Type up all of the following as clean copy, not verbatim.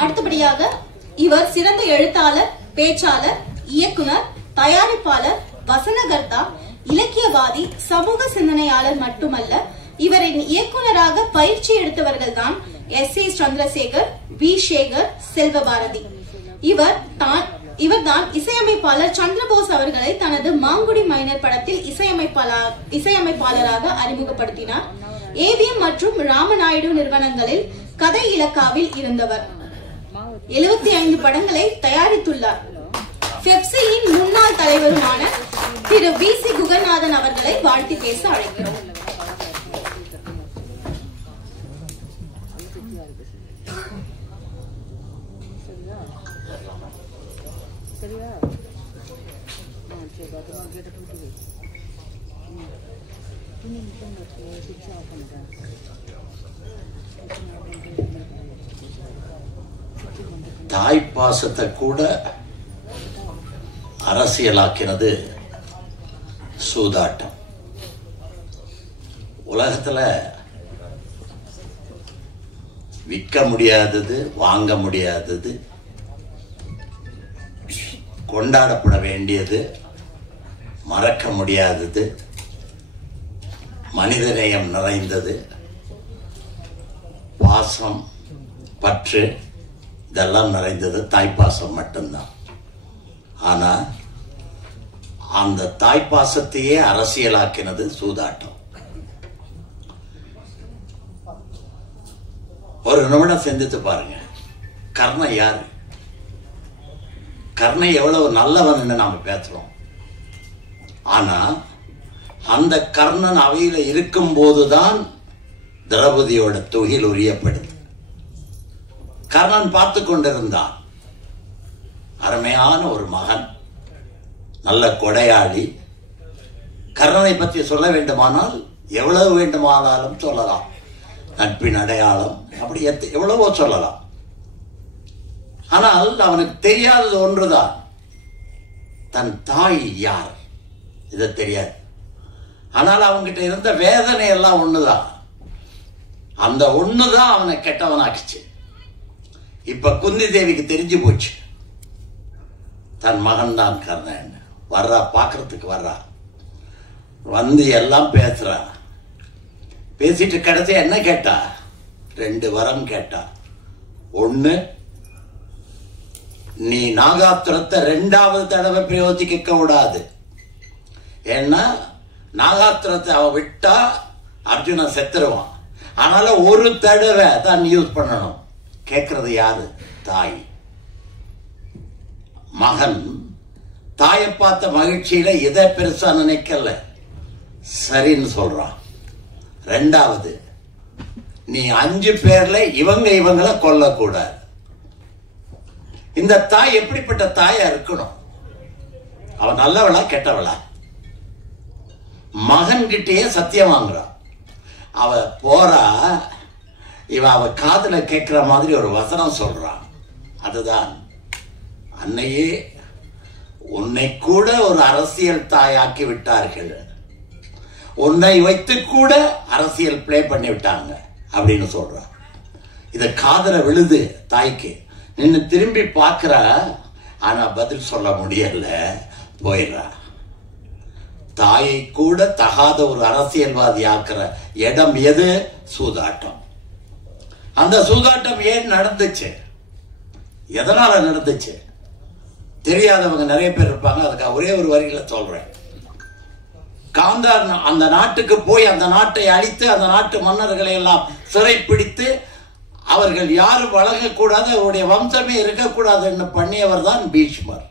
அடுத்தபடியாக இவர் சிறந்த எழுத்தாளர், பேச்சாளர், இயக்குனர், தயாரிப்பாளர், வசனகர்த்தா, இலக்கியவாதி, சமூக சிந்தனையாளர் மட்டுமல்ல, இவரின் இயக்குனராக பயிற்சி எடுத்தவர்கள் தான் S.A. சந்திரசேகர், V. சேகர், செல்வபாரதி. இவர்தான் இசையமைப்பாளர் சந்திரபோஸ் அவர்களை தனது மாங்குடி மைனர் படத்தில் இசையமைப்பாளராக அறிமுகப்படுத்தினார். AVM மற்றும் ராமநாயுடு நிறுவனங்களில் கதை இலக்காவில் இருந்தவர். 75 படங்களை தயாரித்துள்ளார். பெப்சியின் முன்னாள் தலைவருமான திரு V.C. குகநாதன் அவர்களை வாழ்த்தி பேச அழைக்கிறோம். தாய்ப்பாசத்தை கூட அரசியலாக்கினது சூதாட்டம். உலகத்துல விற்க முடியாதது, வாங்க முடியாதது, கொண்டாடப்பட வேண்டியது, மறக்க முடியாதது, மனிதநேயம் நிறைந்தது, பாசம், பற்று, இதெல்லாம் நிறைந்தது தாய்ப்பாசம் மட்டும்தான். ஆனா அந்த தாய்ப்பாசத்தையே அரசியலாக்கினது சூதாட்டம். ஒரு நிமிடம் சிந்தித்து பாருங்க. கர்ணன் யாரு? கர்ணன் எவ்வளவு நல்லவன் நாம பேசுறோம். ஆனா அந்த கர்ணன் அவையில இருக்கும் போதுதான் திரௌபதியோட துகில் உரியப்படுது. கர்ணன் பார்த்து கொண்டிருந்தான். அருமையான ஒரு மகன், நல்ல கொடையாளி. கர்ணனை பற்றி சொல்ல வேண்டுமானால் எவ்வளவு வேண்டுமானாலும் சொல்லலாம். நட்பின் அடையாளம், அப்படி எவ்வளவோ சொல்லலாம். ஆனால் அவனுக்கு தெரியாதது ஒன்றுதான், தன் தாய் யார், இது தெரியாது. ஆனால் அவன்கிட்ட இருந்த வேதனை எல்லாம் ஒண்ணுதான். அந்த ஒண்ணுதான் அவனை கெட்டவனாக்குச்சு. இப்ப குந்தி தேவிக்கு தெரிஞ்சு போச்சு, தன் மகன் தான் கர்ணன். வர்றா, பாக்குறதுக்கு வர்றா, வந்து எல்லாம் பேசுறா. பேசிட்டு கடைசி என்ன கேட்டா? 2 வரம் கேட்டா. ஒண்ணு, நீ நாகாத்திரத்தை 2வது தடவை பிரயோகிக்க கூடாது. ஏன்னா நாகாத்திரத்தை அவ விட்டா அர்ஜுனன் செத்துருவான். அதனால ஒரு தடவை தான் யூஸ் பண்ணணும். கேட்கறது யாரு? தாய். மகன் தாயை பார்த்த மகிழ்ச்சியில இதை பெருசா நினைக்கல, சரின்னு சொல்றான். 2வது, நீ 5 பேர்ல இவங்களை கொல்லக்கூடாது. இந்த தாய் எப்படிப்பட்ட தாயா இருக்கணும்? அவன் நல்லவளா கெட்டவளா? மகன் கிட்டேயே சத்தியம் வாங்குறான். அவ போறா, அவ காதுல கேட்கிற மாதிரி ஒரு வசனம் சொல்றான். அதுதான், அன்னையே உன்னை கூட ஒரு அரசியல் தாயாக்கி விட்டார்கள், உன்னை வைத்து கூட அரசியல் பிளே பண்ணி விட்டாங்க அப்படின்னு சொல்றான். இத காதுல விழுது தாய்க்கு. நின்னு திரும்பி பார்க்கிறா, ஆனா பதில் சொல்ல முடியல, போயிடுறா. தாயை கூட தகாத ஒரு அரசியல்வாதி ஆக்குற இடம் எது? சூதாட்டம். அந்த சூதாட்டம் ஏன் நடந்துச்சு? எதனால நடந்துச்சு? தெரியாதவங்க நிறைய பேர் இருப்பாங்க. அதுக்கு ஒரே ஒரு வரியில சொல்றேன். காந்தார் அந்த நாட்டுக்கு போய் அந்த நாட்டை அழித்து அந்த நாட்டு மன்னர்களை எல்லாம் சிறைப்பிடித்து அவர்கள் யாரும் வழங்கக்கூடாது, அவருடைய வம்சமே இருக்கக்கூடாதுன்னு பண்ணியவர் தான் பீஷ்மர்.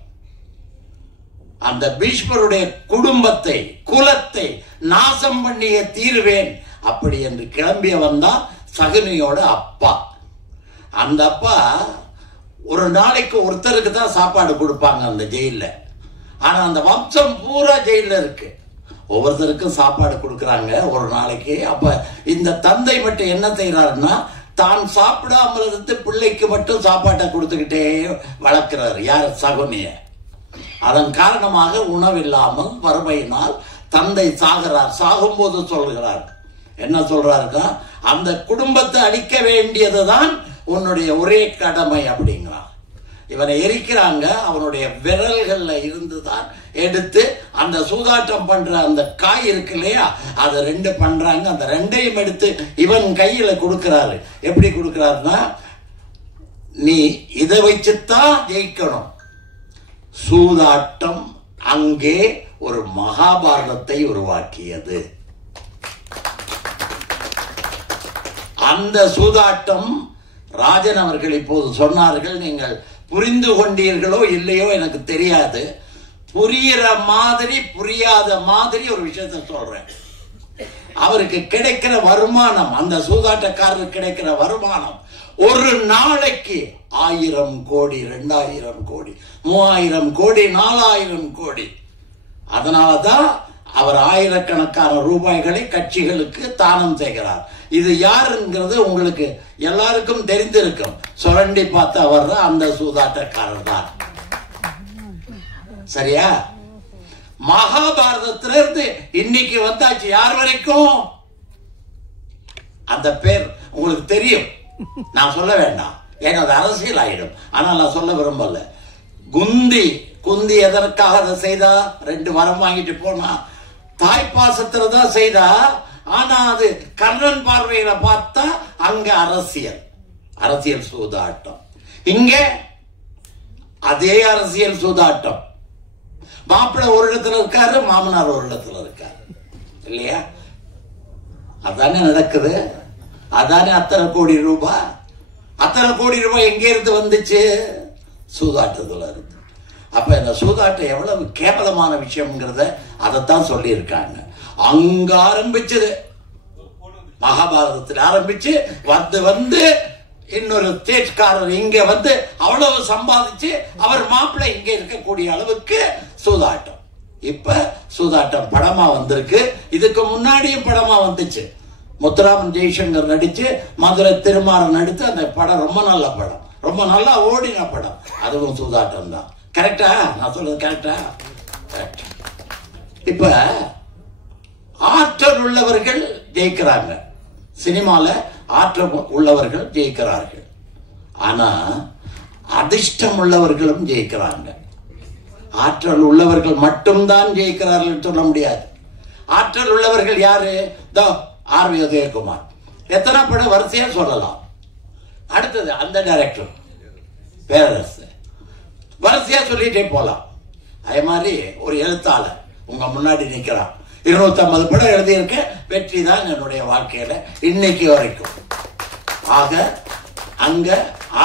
அந்த பீஷ்மருடைய குடும்பத்தை, குலத்தை நாசம் பண்ணிய தீர்வேன் அப்படி என்று கிளம்பியவன் தான் சகுனியோட அப்பா. அந்த அப்பா ஒரு நாளைக்கு ஒருத்தருக்கு தான் சாப்பாடு கொடுப்பாங்க அந்த ஜெயில. ஆனா அந்த வம்சம் பூரா ஜெயில இருக்கு, ஒவ்வொருத்தருக்கும் சாப்பாடு கொடுக்கறாங்க ஒரு நாளைக்கு. அப்ப இந்த தந்தை மட்டும் என்ன செய்யறாருன்னா, தான் சாப்பிடாமல் இருந்து பிள்ளைக்கு மட்டும் சாப்பாட்டை கொடுத்துக்கிட்டே வளர்க்கிறார். யார்? சகுனிய. அதன் காரணமாக உணவில்லாமல் வறுமையினால் தந்தை சாகிறார். சாகும்போது சொல்கிறார், என்ன சொல்றாருன்னா, அந்த குடும்பத்தை அழிக்க வேண்டியதுதான் உன்னுடைய ஒரே கடமை அப்படிங்கிறான். இவனை எரிக்கிறாங்க. அவனுடைய விரல்கள்ல இருந்துதான் எடுத்து அந்த சூதாட்டம் பண்ற அந்த காய் இருக்கு இல்லையா, அதை 2 பண்றாங்க. அந்த 2ஐயும் எடுத்து இவன் கையில கொடுக்கிறாரு. எப்படி கொடுக்கிறாருன்னா, நீ இதை வச்சுத்தான் ஜெயிக்கணும். சூதாட்டம் அங்கே ஒரு மகாபாரதத்தை உருவாக்கியது. அந்த சூதாட்டம் ராஜன் அவர்கள் இப்போது சொன்னார்கள். நீங்கள் புரிந்து கொண்டீர்களோ இல்லையோ எனக்கு தெரியாது. புரிகிற மாதிரி புரியாத மாதிரி ஒரு விஷயத்தை சொல்றேன். அவருக்கு கிடைக்கிற வருமானம், அந்த சூதாட்டக்காரருக்கு கிடைக்கிற வருமானம் ஒரு நாளைக்கு 1000 கோடி, 2000 கோடி, 3000 கோடி, 4000 கோடி. அதனாலதான் அவர் ஆயிரக்கணக்கான ரூபாய்களை கட்சிகளுக்கு தானம் செய்கிறார். இது யாருங்கிறது உங்களுக்கு எல்லாருக்கும் தெரிந்திருக்கும். சுரண்டி பார்த்து அவர் அந்த சூதாட்டக்காரர் தான். சரியா? மகாபாரதத்திலிருந்து இன்னைக்கு வந்தாச்சு. யார் வரைக்கும் அந்த பேர் உங்களுக்கு தெரியும். நான் சொல்ல வேண்டாம், ஏன்னா அது அரசியல் ஆயிடும். ஆனால் நான் சொல்ல விரும்பல. குந்தி எதற்காக அதை செய்தா? 2 வரம் வாங்கிட்டு போனா தாய்ப்பாசத்துல தான் செய்தா. ஆனா அது கர்ணன் பார்வையில பார்த்தா அங்க அரசியல் சூதாட்டம். இங்க அதே அரசியல் சூதாட்டம். மாப்பிள்ளை ஒரு இடத்துல இருக்காரு, மாமனார் ஒரு இடத்துல இருக்காரு இல்லையா? அதானே நடக்குது. அதானே அத்தனை கோடி ரூபாய் எங்க இருந்து வந்துச்சு? சூதாட்டத்துல இருந்து. அப்ப இந்த சூதாட்டம் எவ்வளவு கேவலமான விஷயம்ங்கிறத அதைத்தான் சொல்லி இருக்காங்க. அங்க ஆரம்பிச்சது, மகாபாரதத்தில் ஆரம்பிச்சு வந்து இன்னொரு ஸ்டேட்காரர் இங்க வந்து அவ்வளவு சம்பாதிச்சு அவர் மாப்பிள்ளை இங்க இருக்கக்கூடிய அளவுக்கு சூதாட்டம். இப்ப சூதாட்டம் படமா வந்திருக்கு. இதுக்கு முன்னாடியும் படமா வந்துச்சு. முத்துராமன் ஜெய்சங்கர் நடிச்சு, மதுரை திருமாறன் நடித்து அந்த படம் ரொம்ப நல்ல படம், ரொம்ப நல்லா ஓடின படம். அதுவும் சூதாட்டம் தான். கரெக்டா? நான் சொல்றது கரெக்டா? இப்ப ஆற்றல் உள்ளவர்கள் ஜெயிக்கிறாங்க. சினிமால ஆற்றல் உள்ளவர்கள் ஜெயிக்கிறார்கள். ஆனா அதிர்ஷ்டம் உள்ளவர்களும் ஜெயிக்கிறாங்க. ஆற்றல் உள்ளவர்கள் மட்டும்தான் ஜெயிக்கிறார்கள் சொல்ல முடியாது. ஆற்றல் உள்ளவர்கள் யாரு? ஆர்.வி. உதயகுமார். எத்தனை படம் வரிசையா சொல்லலாம். அடுத்தது அந்த டைரக்டர் பேரரசு, வரிசையா சொல்லிட்டே போலாம். அதே மாதிரி ஒரு எழுத்தாளர் உங்க முன்னாடி நிக்கிறான். 250 படம் எழுதியிருக்க. வெற்றி தான் என்னுடைய வாழ்க்கையில இன்னைக்கு வரைக்கும். ஆக அங்க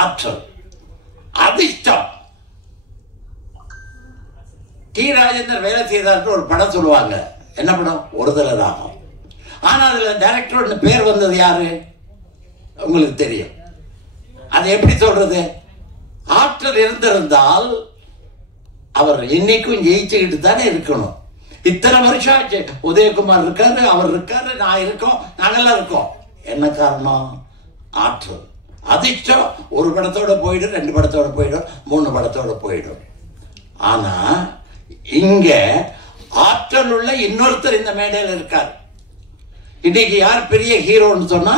ஆற்றல், அதிர்ஷ்டம். டி. ராஜேந்தர் வேலை செய்தார்னு ஒரு படம் சொல்லுவாங்க. என்ன படம்? ஒருதலை ராகம். ஆனா அதுல டைரக்டர் பேர் வந்தது யாரு? உங்களுக்கு தெரியும். அது எப்படி சொல்றது? ஆற்றல் இருந்திருந்தால் அவர் இன்னைக்கும் ஜெயிச்சுக்கிட்டு தானே இருக்கணும். இத்தனை வருஷம் ஆச்சு. உதயகுமார் இருக்காரு, அவர் இருக்காரு, நான் இருக்கோம், நாங்கெல்லாம் இருக்கோம். என்ன காரணம்? ஆற்றல். அதிர்ஷ்டம் ஒரு படத்தோட போயிடும், 2 படத்தோட போயிடும், 3 படத்தோட போயிடும். ஆனா இங்க ஆற்றல் உள்ள இன்னொருத்தர் இந்த மேடையில் இருக்கார். இன்னைக்கு யார் பெரிய ஹீரோன்னு சொன்னா,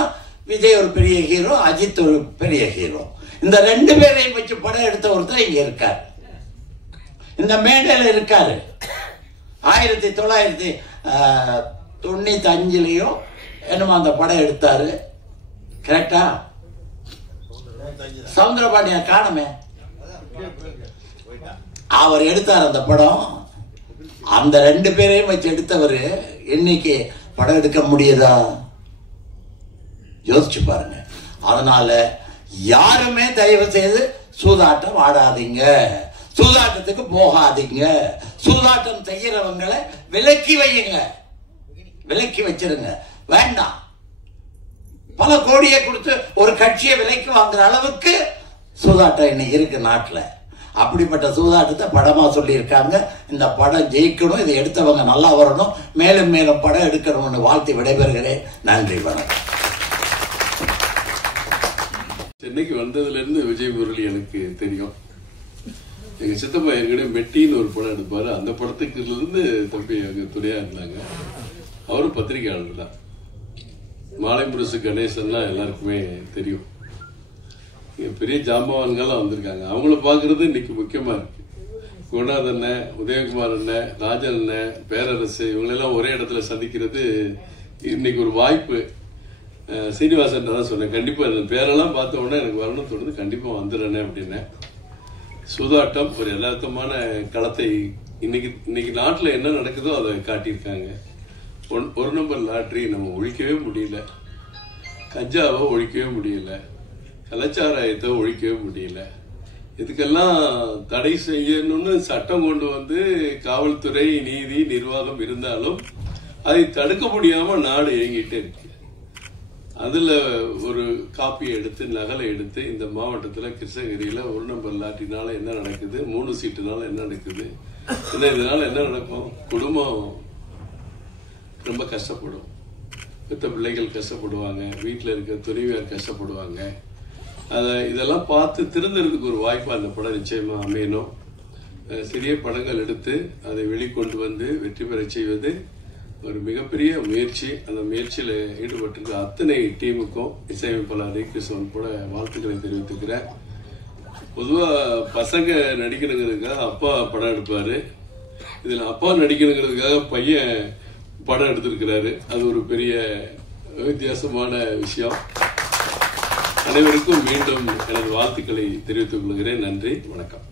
விஜய் ஒரு பெரிய ஹீரோ, அஜித் ஒரு பெரிய ஹீரோ. இந்த 2 பேரையும் வச்சு படம் எடுத்த ஒருத்தர் இங்க இருக்கார், இந்த மேடையில் இருக்காரு. 1995 என்னமோ அந்த படம் எடுத்தாரு. கரெக்டா? சவுந்தரபாண்டிய காணமே, அவர் எடுத்தார் அந்த படம். அந்த 2 பேரையும் வச்சு எடுத்தவர் இன்னைக்கு படம் எடுக்க முடியுதா? யோசிச்சு பாருங்க. அதனால யாருமே தயவு செய்து சூதாட்டம் ஆடாதீங்க, சூதாட்டத்துக்கு போகாதீங்க. சூதாட்டம் செய்யறவங்களை விலக்கி வையுங்க, விலக்கி வச்சிருங்க. வேண்டாம். பல கோடியை கொடுத்து ஒரு கட்சியை விலைக்கு வாங்குற அளவுக்கு சூதாட்டம் இன்னைக்கு இருக்கு நாட்டில். அப்படிப்பட்ட சூதாட்டத்தை படமா சொல்லி இருக்காங்க. இந்த படம் ஜெயிக்கணும், இதை எடுத்தவங்க நல்லா வரணும், மேலும் மேலும் படம் எடுக்கணும்னு வாழ்த்தி விடைபெறுகிறேன். நன்றி, வணக்கம். சென்னைக்கு வந்ததுல இருந்து விஜய் முரளி எனக்கு தெரியும். எங்க சித்தப்பா ஏற்கனவே மெட்டின்னு ஒரு படம் எடுப்பாரு. அந்த படத்துக்கு இருந்து தம்பி அங்க துணையா இருந்தாங்க. அவரும் பத்திரிகையாளர் தான். மாலை முரசு கணேசன்லாம் எல்லாருக்குமே தெரியும். பெரிய ஜாம்பவான்கள்லாம் வந்திருக்காங்க. அவங்கள பார்க்கறது இன்னைக்கு முக்கியமா இருக்கு. குணாத் அண்ணன், உதயகுமார் அண்ணன், ராஜன் அண்ணன், பேரரசு இவங்களெல்லாம் ஒரே இடத்துல சந்திக்கிறது இன்னைக்கு ஒரு வாய்ப்பு. சீனிவாசன் தான் சொன்னேன், கண்டிப்பா இந்த பேரெல்லாம் பார்த்த உடனே எனக்கு வரணும்னு தோணுது, கண்டிப்பா வந்துடுறேன் அப்படின்னு. சூதாட்டம் ஒரு யதார்த்தமான களத்தை இன்னைக்கு நாட்டில் என்ன நடக்குதோ அதை காட்டியிருக்காங்க. ஒரு நம்பர் லாட்ரி நம்ம ஒழிக்கவே முடியல, கஞ்சாவை ஒழிக்கவே முடியல, கலாச்சாரத்தை ஒழிக்கவே முடியல. இதுக்கெல்லாம் தடை செய்யணும்னு சட்டம் கொண்டு வந்து காவல்துறை, நீதி, நிர்வாகம் இருந்தாலும் அதை தடுக்க முடியாம நாடு இயங்கிட்டே இருக்கு. அதுல ஒரு காப்பியை எடுத்து, நகலை எடுத்து இந்த மாவட்டத்தில் கிருஷ்ணகிரியில ஒரு நம்பர் லாட்டினால என்ன நடக்குது, 3 சீட்டுனால என்ன நடக்குது, இதனால என்ன நடக்கும், குடும்பம் ரொம்ப கஷ்டப்படும், பெத்த பிள்ளைகள் கஷ்டப்படுவாங்க, வீட்டில் இருக்க துணைவியார் கஷ்டப்படுவாங்க. இதெல்லாம் பார்த்து திருந்துறதுக்கு ஒரு வாய்ப்பா அந்த படம் நிச்சயமா அமையணும். சிறிய படங்கள் எடுத்து அதை வெளிக்கொண்டு வந்து வெற்றி பெற செய்வது ஒரு மிகப்பெரிய முயற்சி. அந்த முயற்சியில் ஈடுபட்டிருக்க அத்தனை டீமுக்கும் இசையமைப்பாளர் கிருஷ்ணன் கூட வாழ்த்துக்களை தெரிவித்துக்கிறேன். பொதுவாக பசங்க நடிக்கணுங்கிறதுக்காக அப்பா படம் எடுப்பாரு, இதில் அப்பா நடிக்கணுங்கிறதுக்காக பையன் படம் எடுத்திருக்கிறாரு. அது ஒரு பெரிய வித்தியாசமான விஷயம். அனைவருக்கும் மீண்டும் எனது வாழ்த்துக்களை தெரிவித்துக் கொள்கிறேன். நன்றி, வணக்கம்.